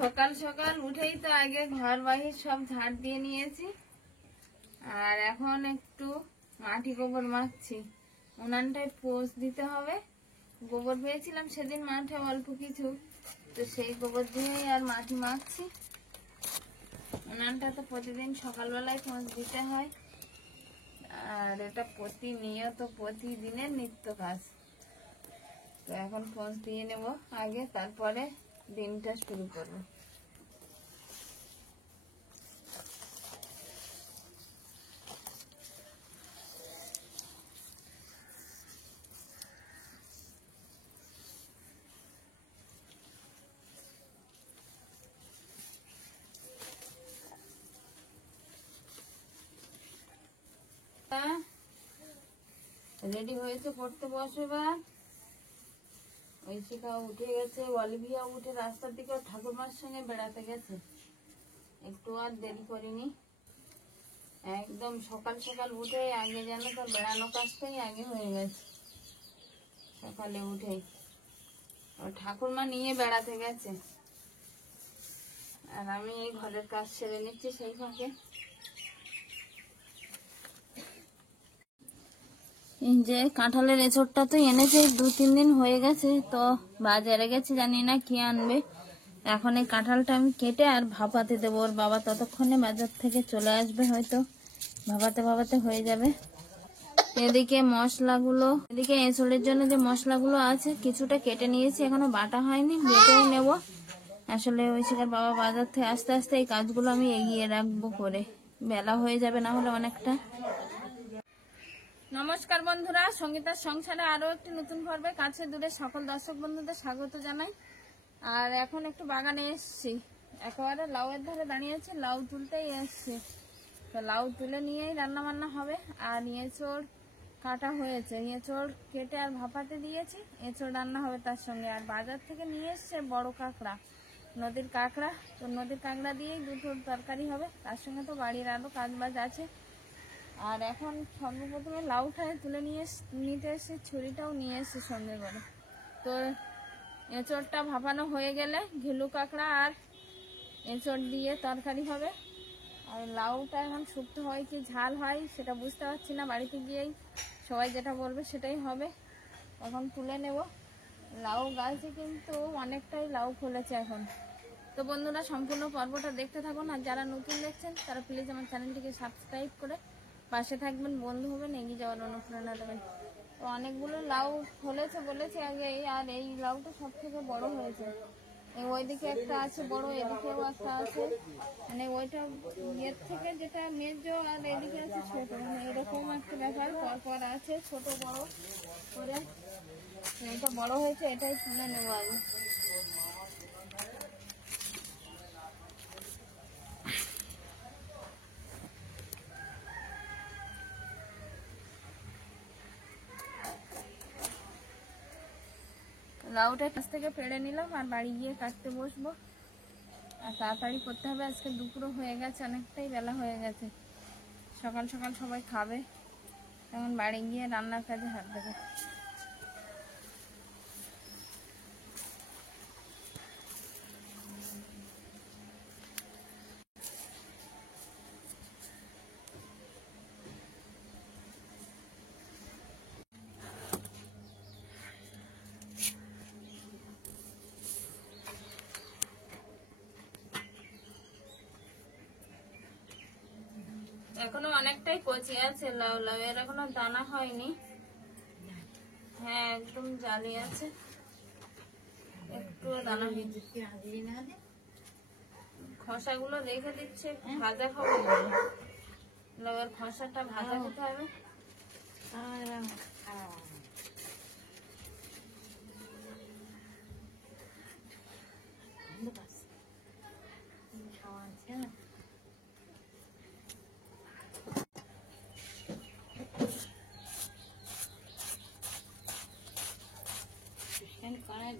সকাল সকাল উঠেই তো আগে ঘর বাহির সব ঝাড় দিয়ে নিয়েছি, আর এখন একটু মাটি গোবর মাখছি। উনানটায় পোষ দিতে হবে। গোবর পেয়েছিলাম সেদিন মাঠে অল্প কিছু, তো সেই গোবর দিয়েই আর মাটি মাখছি। উনানটা তো প্রতিদিন সকালবেলায় পোষ দিতে হয়, আর এটা প্রতিনিয়ত প্রতিদিনের নিত্য কাজ। তো এখন পোষ দিয়ে নেব আগে, তারপরে দিনটা শুরু করবো। রেডি হয়েছে, পড়তে বসে। এবার ঐশিকাও উঠে গেছে, অলিভিয়াও উঠে রাস্তার দিকে ঠাকুরমার সঙ্গে বেড়াতে গেছে। একটু আর দেরি করিনি, একদম সকাল সকাল উঠে আগে যেন তার বেড়ানো কাজটাই আগে হয়ে গেছে। সকালে উঠেই ঠাকুরমা নিয়ে বেড়াতে গেছে, আর আমি এই ঘরের কাজ সেরে নিচ্ছি সেই ফাঁকে। এই যে কাঁঠালের এঁচড়টা তো এনেছে 2-3 দিন হয়ে গেছে, তো বাজারে গেছে, জানি না কি আনবে। এখন এই কাঁঠালটা আমি কেটে আর ভাপাতে দেবো। ওর বাবা ততক্ষণে বাজার থেকে চলে আসবে, হয়তো ভাপাতে ভাপাতে হয়ে যাবে। এদিকে মশলাগুলো, এদিকে এঁচড়ের জন্য যে মশলাগুলো আছে কিছুটা কেটে নিয়েছি, এখনো বাটা হয়নি, বেটেও নেব। আসলে ঐশিকার বাবা বাজার থেকে আস্তে আস্তে এই কাজগুলো আমি এগিয়ে রাখবো করে, বেলা হয়ে যাবে না হলে অনেকটা। নমস্কার বন্ধুরা, সঙ্গীতার সংসারে আরো একটি নতুন পর্বে কাছে দূরে সকল দর্শক বন্ধুদের স্বাগত জানাই। আর এখন একটু বাগানে এসছি, একেবারে লাউয়ের ধারে দাঁড়িয়েছি, লাউ তুলতেই এসছি। তো লাউ তুলে নিয়েই রান্না বান্না হবে। আর এঁচড় কাটা হয়েছে, এঁচড় কেটে আর ভাপাতে দিয়েছি, এঁচড় রান্না হবে তার সঙ্গে। আর বাজার থেকে নিয়ে এসছে বড় কাঁকড়া, নদীর কাঁকড়া। তো নদীর কাঁকড়া দিয়েই দুটো তরকারি হবে, তার সঙ্গে তো বাড়ির আরো কাজ বাজ আছে। আর এখন সর্বপ্রথমে লাউটায় তুলে নিতে এসে ছুরিটাও নিয়ে এসে সঙ্গে করে। তো এঁচড়টা ভাপানো হয়ে গেলে ঘিলু কাঁকড়া আর এঁচড় দিয়ে তরকারি হবে। আর লাউটা এখন শুক্তো হয় কি ঝাল হয় সেটা বুঝতে পারছি না, বাড়িতে গিয়েই সবাই যেটা বলবে সেটাই হবে। এখন তুলে নেব। লাউ গাছে কিন্তু অনেকটাই লাউ ফলেছে এখন। তো বন্ধুরা সম্পূর্ণ পর্বটা দেখতে থাকুন, আর যারা নতুন দেখছেন তারা প্লিজ আমার চ্যানেলটিকে সাবস্ক্রাইব করে পাশে থাকবেন, বন্ধু হবেন, এগিয়ে যাওয়ার অনুপ্রেরণা দেবেন। তো অনেকগুলো লাউ ফলেছে বলেছে আগে, আর এই লাউটা সব থেকে বড় হয়েছে। ওইদিকে একটা আছে বড়, এদিকেও একটা আছে, মানে ওইটা ইয়ের থেকে যেটা মেজ, আর এদিকে আছে ছোট, মানে এরকম একটা ব্যাপার পরপর আছে ছোট বড় করে। এটা বড় হয়েছে, এটাই তুলে নেবো আগে। লাউটা কাছ থেকে পেড়ে নিলাম, আর বাড়ি গিয়ে কাটতে বসবো। আর তাড়াতাড়ি করতে হবে, আজকে দুপুরও হয়ে গেছে, অনেকটাই বেলা হয়ে গেছে। সকাল সকাল সবাই খাবে, তখন বাড়ি গিয়ে রান্নার কাজে হাত দেবে। এখনো অনেকটাই কচি আছে লাউ, লাউ এর এখনো দানা হয়নি। হ্যাঁ একদম জালি আছে, একটু দানা হয়নি। খোসাগুলো রেখে দিচ্ছে ভাজা খাবো বলে, লাউয়ের খোসাটা ভাজা খেতে হবে।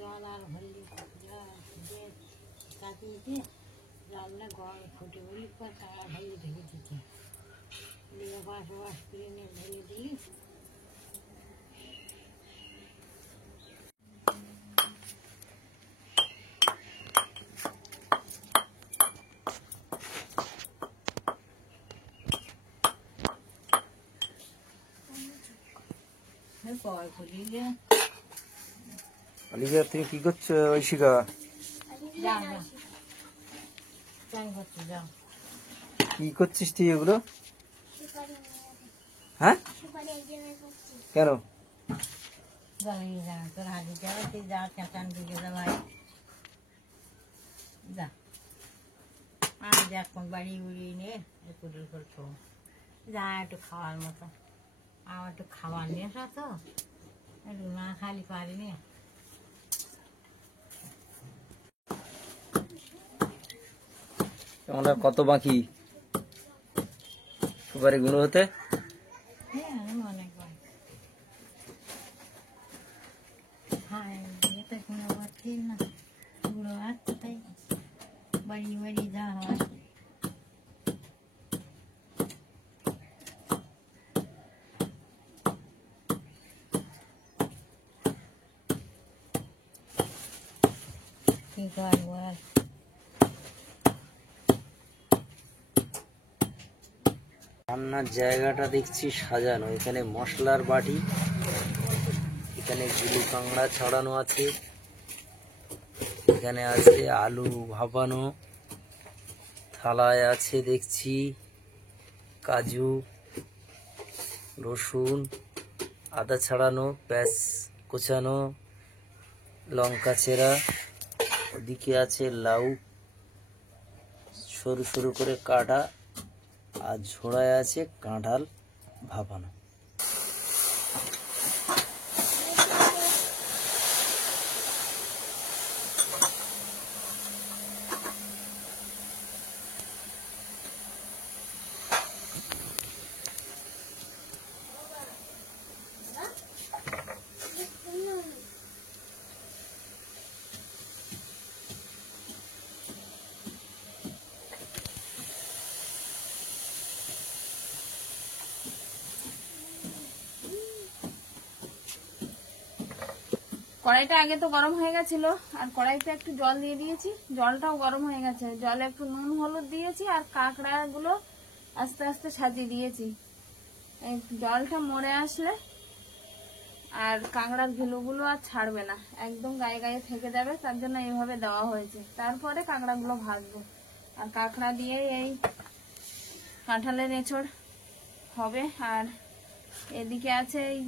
জল আর হলদি দিয়ে কাটিয়েছে, রান্না গরম ফুটে বলি পর তারা হলদি ঢেকে দিচ্ছে, দিয়ে বাস বাস করে নিয়ে ঢেলে দিলি। অলিভিয়া তুমি কি করছো ঐশিকা? কি করছিস তুই এগুলো? হ্যাঁ কেন? তোর হাতে যাওয়া তুই যা চাচান দিকে যা ভাই যা। আমি যা বাড়ি উড়িয়ে নিয়ে কুটির করছো যা একটু খাওয়ার মতো। আমার একটু খাবার নিয়ে আসা তো, একটু না খালি পারিনি। আমরা কত বাকি সুপারি গুলো হতে? হ্যাঁ অনেকবার। হ্যাঁ এটা কোনো আবার ঠিক না, গুঁড়ো আর কোথায় বাড়ি বাড়ি যা হয়। কি করবো আর? রান্নার জায়গাটা দেখছি সাজানো, এখানে মশলার বাটি, এখানে গুলি কাঁকড়া ছড়ানো আছে, এখানে আছে আলু ভাপানো, থালায় আছে দেখছি কাজু, রসুন, আদা ছাড়ানো, পেঁয়াজ কোচানো, লঙ্কা চেরা, ওদিকে আছে লাউ সরু সরু করে কাটা, আর ঝোড়ায় আছে কাঁঠাল ভাপানো। কড়াইটা আগে তো গরম হয়ে গেছিল, আর কড়াইতে একটু জল দিয়ে দিয়েছি, জলটাও গরম হয়ে গেছে। জলে একটু নুন হলুদ দিয়েছি আর কাঁকড়া গুলো আস্তে আস্তে সাজিয়ে দিয়েছি। এই জলটা মরে আসলে আর কাঁকড়ার ঘিলুগুলো আর ছাড়বে না, একদম গায়ে গায়ে থেকে যাবে, তার জন্য এইভাবে দেওয়া হয়েছে। তারপরে কাঁকড়াগুলো ভাজবো। আর কাঁকড়া দিয়ে এই কাঁঠালের এঁচড় হবে। আর এদিকে আছে এই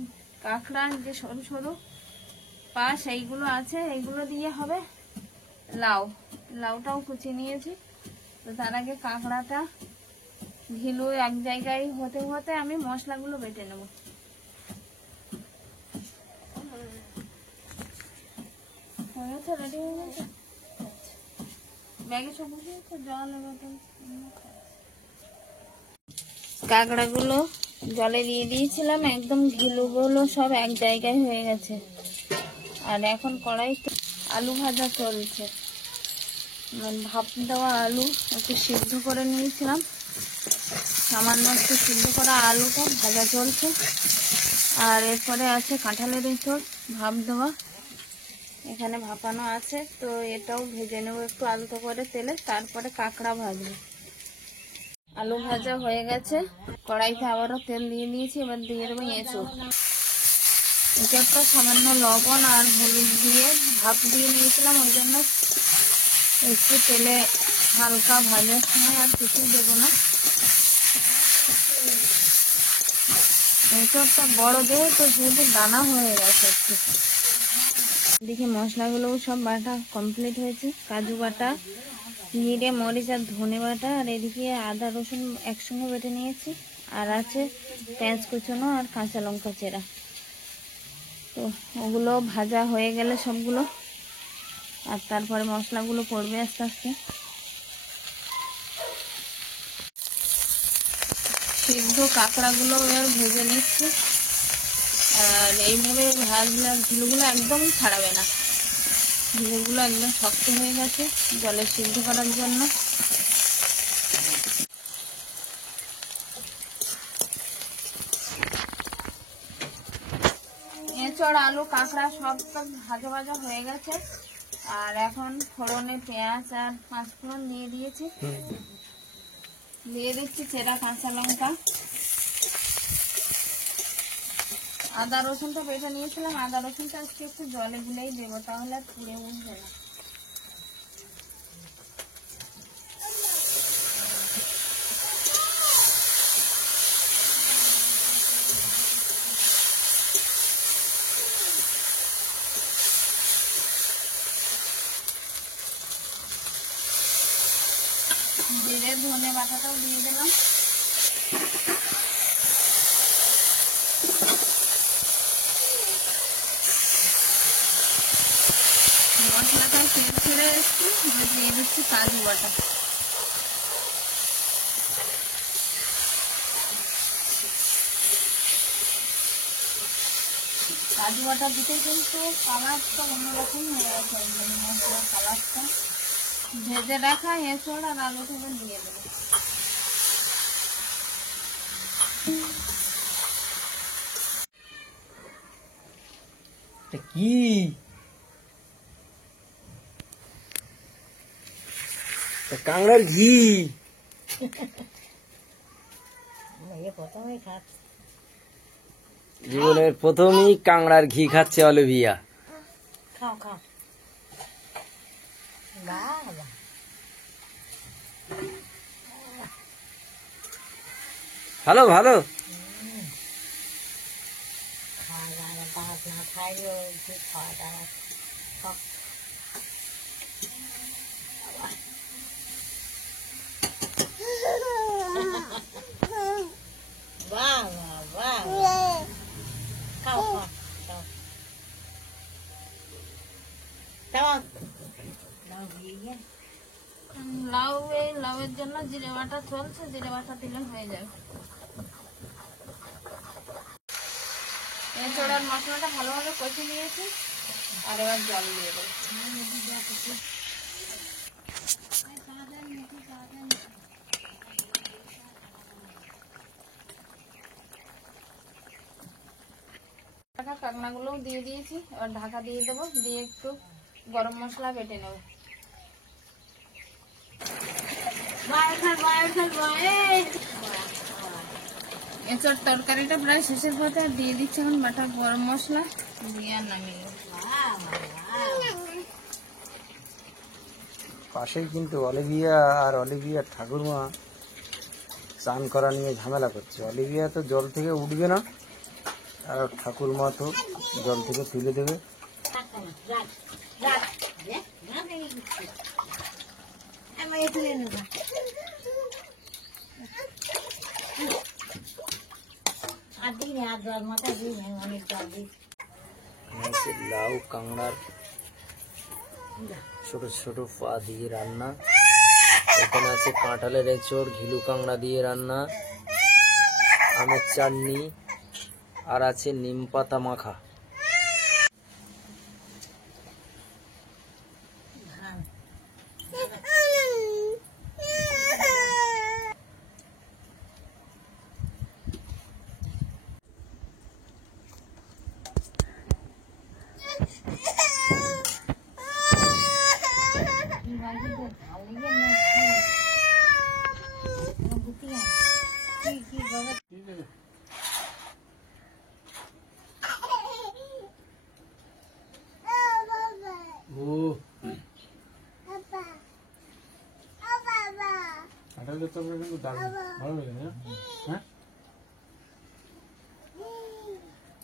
কাঁকড়ার যে সরু সরু পাশ, এইগুলো আছে, এইগুলো দিয়ে হবে লাউ। লাউটাও কুচিয়ে নিয়েছি। তো তার আগে কাঁকড়াটা ঘিলু এক জায়গায় হতে হতে আমি মশলাগুলো বেটে নেব। রেডি হয়ে গেছে ব্যাগে সব বুঝিয়েছে, জল কাঁকড়াগুলো জলে দিয়ে দিয়েছিলাম, একদম ঘিলুগুলো সব এক জায়গায় হয়ে গেছে। আর এখন কড়াইতে আলু ভাজা চলছে। ভাপ দেওয়া আলু একটু সিদ্ধ করে নিয়েছিলাম, সামান্য একটু সিদ্ধ করা আলুটা ভাজা চলছে। আর এরপরে আছে কাঁঠালের এঁচড় ভাপ দেওয়া, এখানে ভাপানো আছে। তো এটাও ভেজে নেবো একটু আলতো করে তেলে, তারপরে কাঁকড়া ভাজবো। আলু ভাজা হয়ে গেছে, কড়াইতে আবারও তেল দিয়ে দিয়েছি, এবার দিয়ে দেবো এঁচড়। এঁচড়টা সামান্য লবণ আর হলুদ দিয়ে ভাপ দিয়ে নিয়েছিলাম, ওই জন্য একটু তেলে হালকা ভাজার সময় আর কিছু দেবো না। এঁচড়টা বড় যেহেতু দানা হয়ে গেছে একটু। এদিকে মশলাগুলোও সব বাটা কমপ্লিট হয়েছে, কাজু বাটা, জিরে মরিচ আর ধনে বাটা, আর এদিকে আদা রসুন একসঙ্গে বেটে নিয়েছি, আর আছে পেঁয়াজ কুচনো আর কাঁচা লঙ্কা চেরা। তো ওগুলো ভাজা হয়ে গেলে সবগুলো, আর তারপরে মশলাগুলো পড়বে আস্তে আস্তে। সিদ্ধ কাঁকড়াগুলো এবার ভেজে নিচ্ছি। আর এইভাবে ভাজলে ঘিলুগুলো একদম ছাড়াবে না, ঘিলুগুলো একদম শক্ত হয়ে গেছে জলে সিদ্ধ করার জন্য। এঁচড় আলু কাঁকড়া সব ভাজা ভাজা হয়ে গেছে। আর এখন ফোড়নে পেঁয়াজ আর পাঁচফোড়ন দিয়ে দিয়েছি, দিয়ে দিচ্ছি চেরা কাঁচা লঙ্কা আদা রসুনটা বেটে নিয়েছিলাম, আদা রসুনটা আজকে একটু জলে গুলেই দেবো, তাহলে আর পুড়ে উঠবে না। জিরে ধনে বাটাটাও দিয়ে দিলাম। মশলাটা তেল ছেড়ে এসছি, দিয়ে দিচ্ছি কাজু বাটা। কাজু বাটা দিতে কিন্তু কালারটা অন্যরকম হয়ে গেছে, একদম মশলার কালারটা। ভেজে রাখা এঁচড় আর আলুটা দিয়ে দেবো। কি কাংড়ার ঘি? প্রথমেই খাচ্ছি। জীবনের প্রথমই কাংড়ার ঘি খাচ্ছে অলিভিয়া। খাও খাও। বাবা ভালো ভালো। খাওয়া দাওয়া ভাত না খাইলেও ঠিক খাওয়া দাওয়া। বাহ বাহ বাহ, খাও খাও খাও। দাও দিয়ে লাউয়ের জন্য জিরে বাটা চলছে, জিরে বাটা দিলে হয়ে যাবে। এঁচড়ার মশলাটা ভালোভাবে কষে নিয়েছি, আর এবার জল দিয়ে দেবো। কাঁকড়াগুলোও দিয়ে দিয়েছি, এবার ঢাকা দিয়ে দেবো, দিয়ে একটু গরম মশলা বেটে নেব। এঁচড় তরকারিটা প্রায় শেষের পথে, আর দিয়ে দিচ্ছি এখন বাটা গরম মশলা, দিয়ে আর নামিয়ে নেব। পাশেই কিন্তু অলিভিয়া আর অলিভিয়ার ঠাকুরমা স্নান করা নিয়ে ঝামেলা করছে। অলিভিয়া তো জল থেকে উঠবে না, আর ঠাকুরমা তো জল থেকে তুলে দেবে। লাউ কাংড়ার ছোট ছোট পা দিয়ে রান্না। এখানে আছে কাঁঠালের এঁচড়, ঘিলু কাংড়া দিয়ে রান্না, আমের চাটনি, আর আছে নিম পাতা মাখা।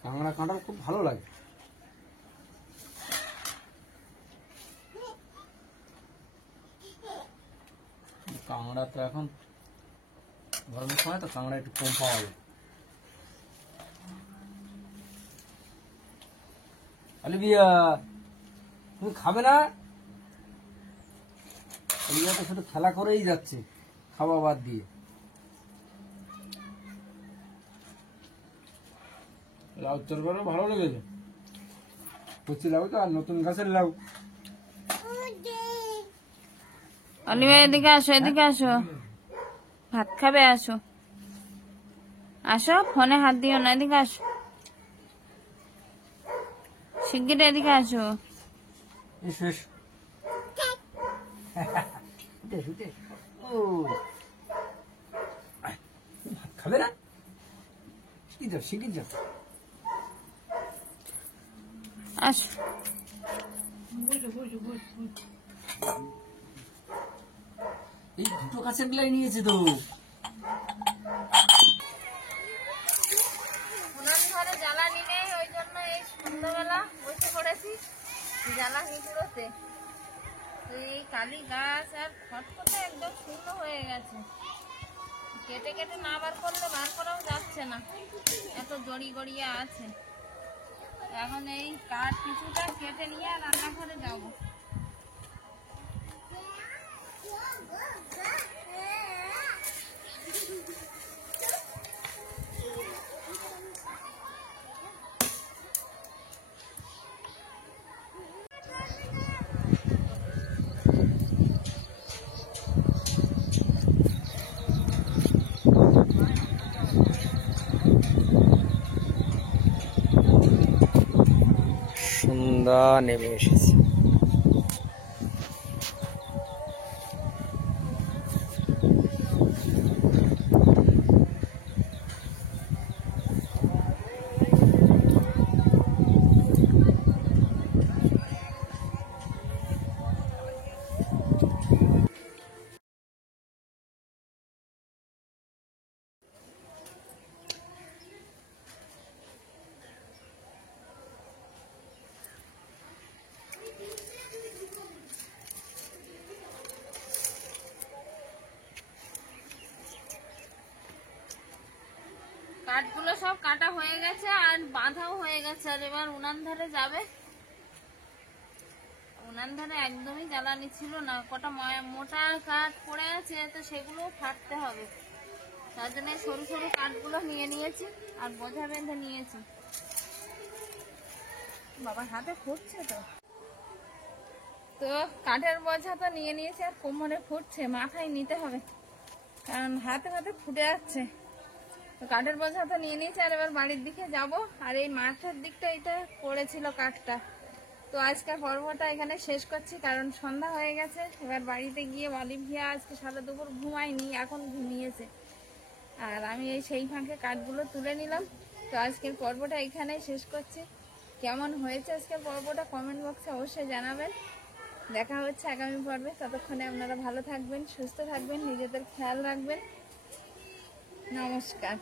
কাঁকড়া কাঁঠাল খুব ভালো লাগে। কাঁকড়া তো এখন গরমের সময় তো কাঁকড়া একটু কম পাওয়া যায়। অলিভিয়া তুমি খাবে না? অলিভিয়া তো শুধু খেলা করেই যাচ্ছে খাওয়া বাদ দিয়ে। লাউ তরকারি ভালো লেগেছে, কচি লাউ তো, আর নতুন গাছের লাউ। অলিভিয়া এদিকে আসো, এদিকে আসো, ভাত খাবে, আসো আসো, ফোনে হাত দিও না, এদিকে আসো, শিগগির এদিকে আসো। এসো এসো। ও ভাত খাবে না? শিখিয়ে যাও শিখিয়ে যাও। আসো। এই দুটো কাছের গুলাই নিয়েছে তো। উনান ঘরে জ্বালানি নেই, ওই জন্য এই সন্ধ্যাবেলা বসে পড়েছি জ্বালানি কুড়োতে। এই কালি গাছ আর খটখটে একদম শূন্য হয়ে গেছে, কেটে কেটে না বার করলে বার করাও যাচ্ছে না, এত জড়ি গড়িয়ে আছে। এখন এই কাঠ কিছুটা কেটে নিয়ে রান্নাঘরে যাব। সন্ধ্যা নেমে এসেছে। কাঠগুলো সব কাটা হয়ে গেছে আর বাঁধাও হয়ে গেছে, আর এবার উনান ধারে যাবে। উনান ধারে একদমই জ্বালানি ছিল না, কটা মোটা কাঠ পড়ে আছে, তো সেগুলো ফাটতে হবে। তার জন্য সরু সরু কাঠগুলো নিয়ে নিয়েছি আর বোঝা বেঁধে নিয়েছি। বাবার হাতে ফুটছে তো, তো কাঠের বোঝা তো নিয়ে নিয়েছি আর কোমরে ফুটছে, মাথায় নিতে হবে কারণ হাতে হাতে ফুটে যাচ্ছে। তো কাঠের বোঝা তো নিয়ে নিয়েছি আর এবার বাড়ির দিকে যাব। আর এই মাঠের দিকটা এটা পড়েছিল কাঠটা। তো আজকের পর্বটা এখানে শেষ করছি কারণ সন্ধ্যা হয়ে গেছে। এবার বাড়িতে গিয়ে অলিভ ভিয়া আজকে সারা দুপুর ঘুমায়নি, এখন ঘুমিয়েছে। আর আমি এই সেই ফাঁকে কাঠগুলো তুলে নিলাম। তো আজকের পর্বটা এখানেই শেষ করছি। কেমন হয়েছে আজকের পর্বটা কমেন্ট বক্সে অবশ্যই জানাবেন। দেখা হচ্ছে আগামী পর্বে, ততক্ষণে আপনারা ভালো থাকবেন, সুস্থ থাকবেন, নিজেদের খেয়াল রাখবেন। নমস্কার।